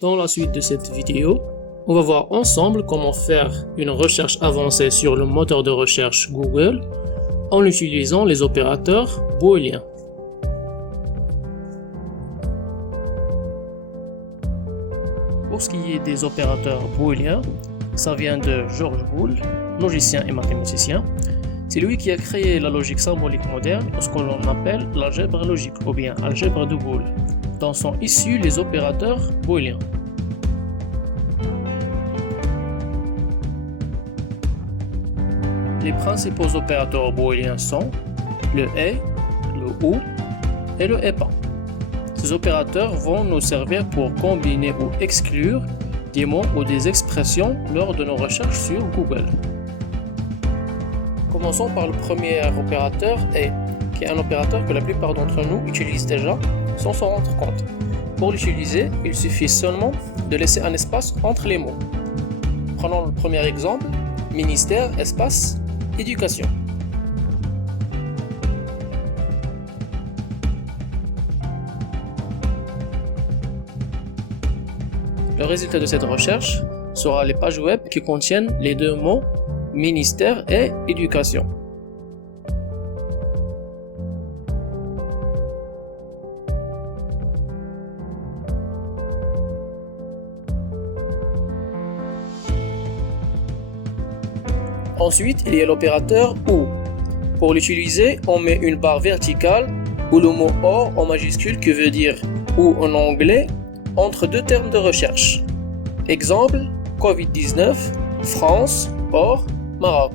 Dans la suite de cette vidéo, on va voir ensemble comment faire une recherche avancée sur le moteur de recherche Google en utilisant les opérateurs booléens. Pour ce qui est des opérateurs booléens, ça vient de George Boole, logicien et mathématicien. C'est lui qui a créé la logique symbolique moderne, ce que l'on appelle l'algèbre logique ou bien algèbre de Boole, dont sont issus les opérateurs booléens. Les principaux opérateurs booléens sont le et, le ou et le et pas. Ces opérateurs vont nous servir pour combiner ou exclure des mots ou des expressions lors de nos recherches sur Google. Commençons par le premier opérateur et, qui est un opérateur que la plupart d'entre nous utilisent déjà sans s'en rendre compte. Pour l'utiliser, il suffit seulement de laisser un espace entre les mots. Prenons le premier exemple, ministère, espace, éducation. Le résultat de cette recherche sera les pages web qui contiennent les deux mots ministère et éducation. Ensuite, il y a l'opérateur OU. Pour l'utiliser, on met une barre verticale ou le mot OR en majuscule qui veut dire OU en anglais entre deux termes de recherche. Exemple, Covid-19, France, OR, Maroc.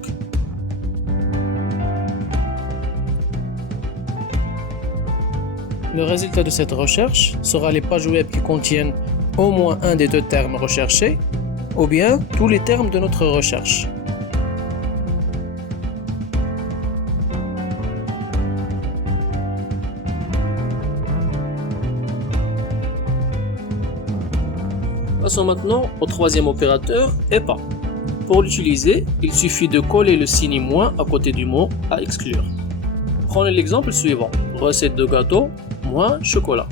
Le résultat de cette recherche sera les pages web qui contiennent au moins un des deux termes recherchés ou bien tous les termes de notre recherche. Passons maintenant au troisième opérateur, et pas. Pour l'utiliser, il suffit de coller le signe moins à côté du mot à exclure. Prenez l'exemple suivant, recette de gâteau, moins chocolat.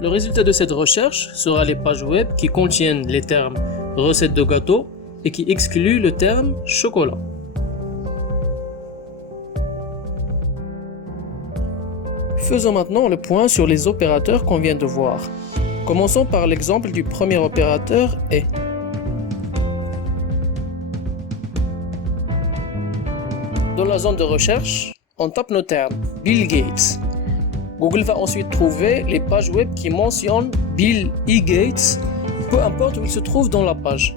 Le résultat de cette recherche sera les pages web qui contiennent les termes recette de gâteau et qui excluent le terme chocolat. Faisons maintenant le point sur les opérateurs qu'on vient de voir. Commençons par l'exemple du premier opérateur et. Dans la zone de recherche, on tape nos termes Bill Gates. Google va ensuite trouver les pages web qui mentionnent Bill E. Gates, peu importe où il se trouve dans la page.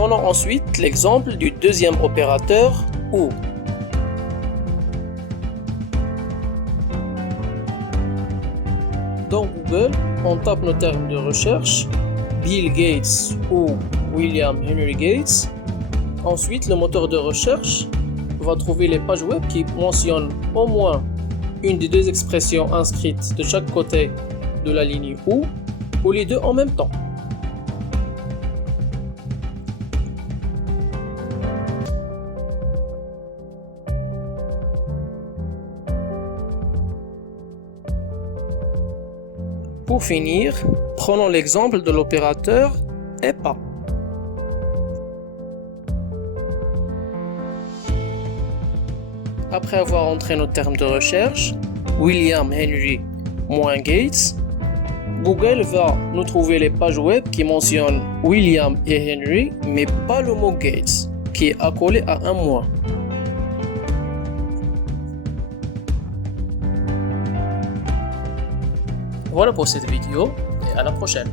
Prenons ensuite l'exemple du deuxième opérateur OU. Dans Google, on tape nos termes de recherche Bill Gates ou William Henry Gates. Ensuite, le moteur de recherche va trouver les pages web qui mentionnent au moins une des deux expressions inscrites de chaque côté de la ligne OU ou les deux en même temps. Pour finir, prenons l'exemple de l'opérateur et pas. Après avoir entré nos termes de recherche, William Henry moins Gates, Google va nous trouver les pages web qui mentionnent William et Henry, mais pas le mot Gates, qui est accolé à un moins. Voilà pour cette vidéo et à la prochaine.